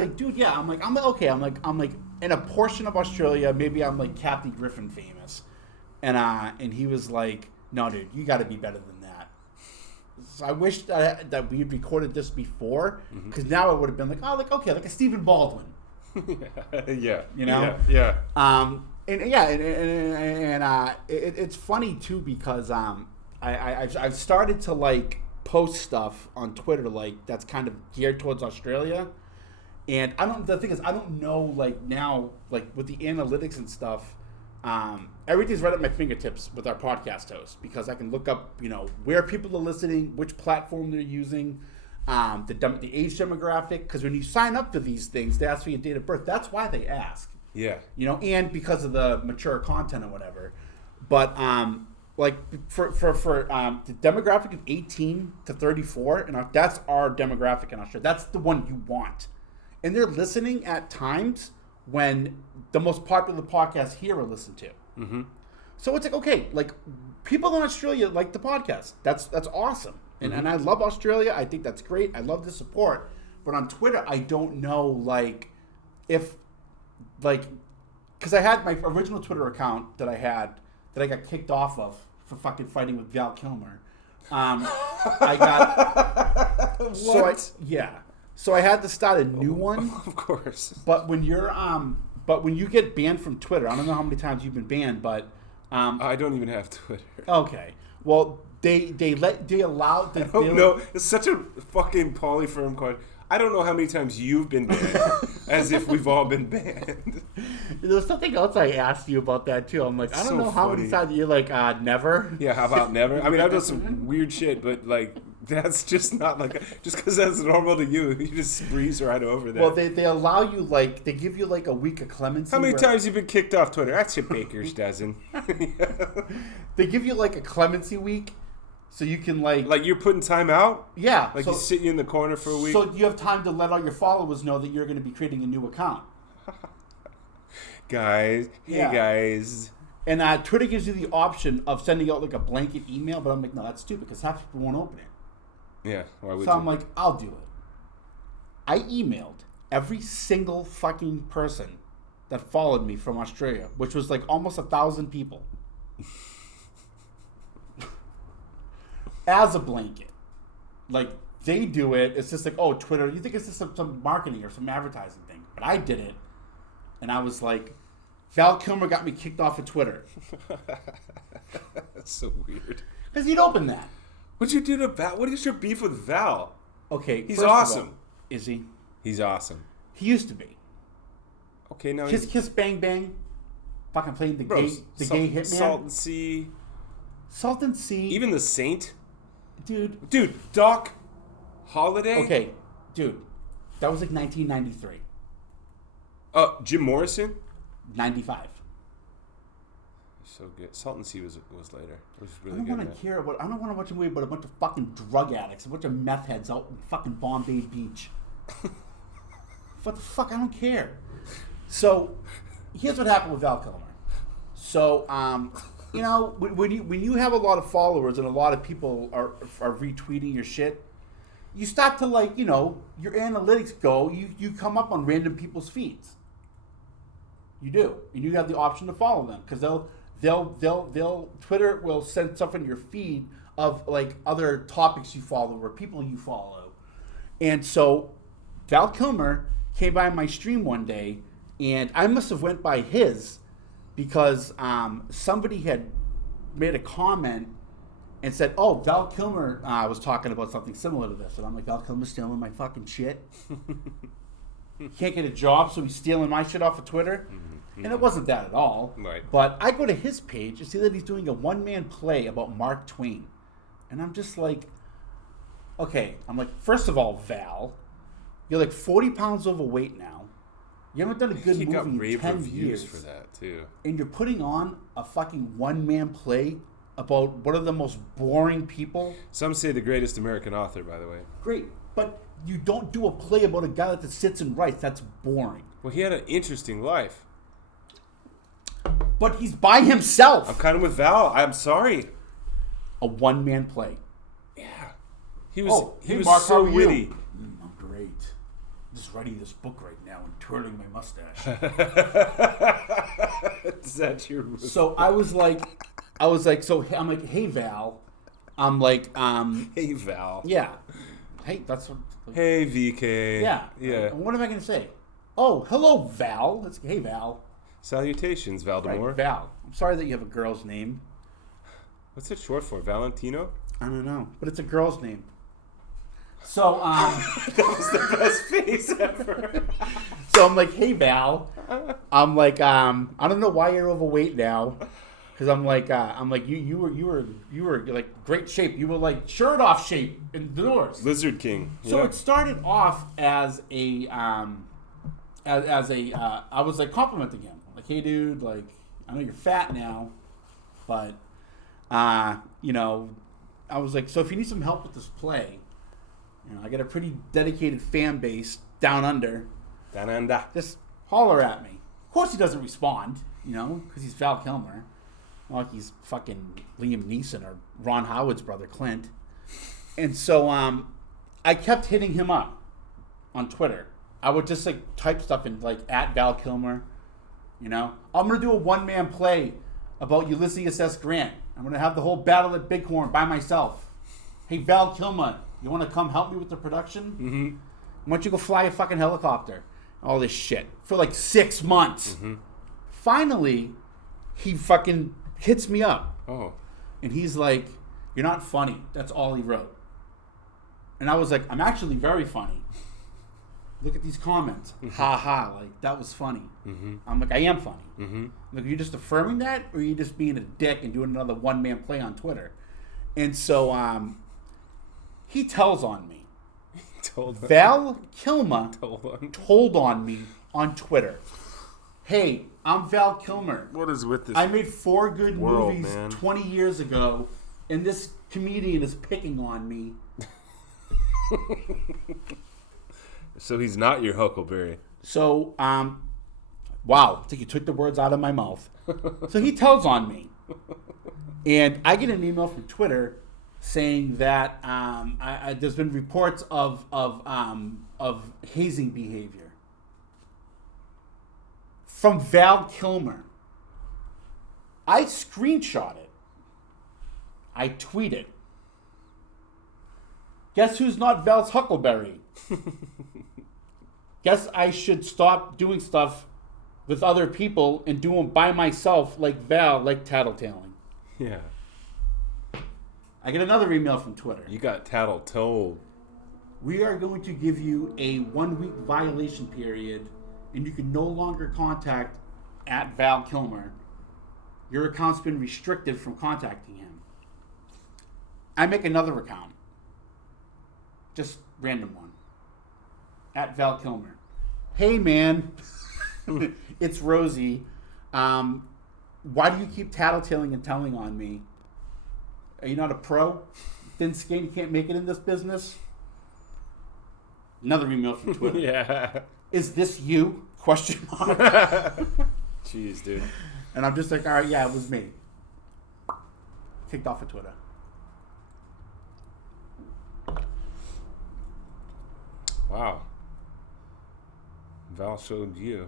like, dude, yeah. I'm like, okay. I'm like, in a portion of Australia, maybe I'm like Kathy Griffin famous, and he was like, no, dude, you got to be better than that. So I wish that we had recorded this before, because now it would have been like, oh, like okay, like a Stephen Baldwin. Yeah. You know. Yeah. It's funny too because I've started to like post stuff on Twitter like that's kind of geared towards Australia, and the thing is I don't know like now like with the analytics and stuff, everything's right at my fingertips with our podcast host because I can look up where people are listening, which platform they're using, the age demographic, because when you sign up for these things they ask for your date of birth. That's why they ask. Yeah. And because of the mature content or whatever. But like for the demographic of 18 to 34, and that's our demographic in Australia. That's the one you want. And they're listening at times when the most popular podcasts here are listened to. Mm-hmm. So it's like, okay, like people in Australia like the podcast. That's awesome. And I love Australia. I think that's great. I love the support. But on Twitter, I don't know like if like, because I had my original Twitter account that I got kicked off of for fucking fighting with Val Kilmer. I got what? So I had to start a new one. Of course. But when you get banned from Twitter, I don't know how many times you've been banned, but I don't even have Twitter. Okay. Well, they allow. I don't know. It's such a fucking Paulie firm card. I don't know how many times you've been banned, as if we've all been banned. There's something else I asked you about that too. I'm like, I don't know how many times you're like, never. Yeah, how about never? I mean, I've done some weird shit, but like, that's just not like, just because that's normal to you, you just breeze right over that. Well, they allow you like, they give you like a week of clemency. How many times you been kicked off Twitter? That's a baker's dozen. They give you like a clemency week. So you can like you're putting time out? Yeah. Like you sit you in the corner for a week? So you have time to let all your followers know that you're going to be creating a new account. Guys. And Twitter gives you the option of sending out like a blanket email, but I'm like, no, that's stupid because half people won't open it. Yeah. Why would so I'm like, I'll do it. I emailed every single fucking person that followed me from Australia, which was like almost 1,000 people. As a blanket. Like, they do it. It's just like, oh, Twitter. You think it's just some marketing or some advertising thing. But I did it. And I was like, Val Kilmer got me kicked off of Twitter. That's so weird. Because he'd open that. What'd you do to Val? What is your beef with Val? Okay. He's awesome. All, is he? He's awesome. He used to be. Okay, now Kiss Bang Bang. Fucking playing the gay hitman. Salt and Sea. Even the Saint. Dude, Doc Holliday? Okay, dude, that was like 1993. Jim Morrison? 95. So good. Salt and Sea was later. It was really I don't good. I don't want to watch a movie about a bunch of fucking drug addicts, a bunch of meth heads out in fucking Bombay Beach. What the fuck? I don't care. So, here's what happened with Val Kilmer. So, when you have a lot of followers and a lot of people are retweeting your shit, you start to like, your analytics go, you come up on random people's feeds. You do. And you have the option to follow them because they'll Twitter will send stuff in your feed of like other topics you follow or people you follow. And so Val Kilmer came by my stream one day and I must have went by his because somebody had made a comment and said, oh, Val Kilmer was talking about something similar to this. And I'm like, Val Kilmer's stealing my fucking shit. He can't get a job, so he's stealing my shit off of Twitter. Mm-hmm. And it wasn't that at all. Right. But I go to his page and see that he's doing a one-man play about Mark Twain. And I'm just like, okay. I'm like, first of all, Val, you're like 40 pounds overweight now. You haven't done a good movie in 10 years. For that, too. And you're putting on a fucking one-man play about one of the most boring people. Some say the greatest American author, by the way. Great. But you don't do a play about a guy that sits and writes. That's boring. Well, he had an interesting life. But he's by himself. I'm kind of with Val. I'm sorry. A one-man play. Yeah. He was so witty. I'm great. just writing this book right now and twirling my mustache. Is that your... So I was like, so I'm like, hey Val, I'm like, Hey Val. yeah, hey, that's what. Hey VK. Yeah, Yeah. What am I gonna say? Oh, hello Val. Hey Val. Salutations, Valdemar. Right, Val. I'm sorry that you have a girl's name. What's it short for? Valentino? I don't know, but it's a girl's name. So, That was the best face ever. so I'm like, hey Val. I'm like, I don't know why you're overweight now, because I'm like, you were like great shape. You were like shirt off shape indoors. Lizard King. So Yeah. it started off as a, I was like complimenting him, like, hey dude, like, I know you're fat now, but, you know, I was like, so if you need some help with this play, you know, I got a pretty dedicated fan base down under. Down under. Just holler at me. Of course he doesn't respond, you know, because he's Val Kilmer. Not like he's fucking Liam Neeson or Ron Howard's brother, Clint. And so I kept hitting him up on Twitter. I would just like type stuff in like at Val Kilmer, you know. I'm going to do a one-man play about Ulysses S. Grant. I'm going to have the whole battle at Bighorn by myself. Hey, Val Kilmer, you want to come help me with the production? Mm-hmm. Why don't you go fly a fucking helicopter? All this shit. For like 6 months. Mm-hmm. Finally, he fucking hits me up. Oh. And he's like, you're not funny. That's all he wrote. And I was like, I'm actually very funny. Look at these comments. Ha ha. Like, that was funny. Mm-hmm. I'm like, I am funny. Mm-hmm. Like, are you just affirming that? Or are you just being a dick and doing another one-man play on Twitter? And so, he tells on me. Val Kilmer told on me on Twitter. Hey, I'm Val Kilmer. What is with this? I made 4 good world, movies man? 20 years ago, and this comedian is picking on me. So he's not your Huckleberry. So, wow, I think you took the words out of my mouth. So he tells on me. And I get an email from Twitter saying that there's been reports of hazing behavior from Val Kilmer. I screenshot it. I tweet it. Guess who's not Val's Huckleberry? Guess I should stop doing stuff with other people and do them by myself like Val, like tattletaling. Yeah. I get another email from Twitter. You got tattle told. We are going to give you a 1-week violation period, and you can no longer contact at Val Kilmer. Your account's been restricted from contacting him. I make another account. Just random one. At Val Kilmer. Hey man, it's Rosie. Why do you keep tattletaling and telling on me? Are you not a pro? Thin skin, you can't make it in this business? Another email from Twitter. Yeah. Is this you? Question mark. Jeez, dude. And I'm just like, all right, yeah, it was me. Kicked off of Twitter. Wow. Val showed you.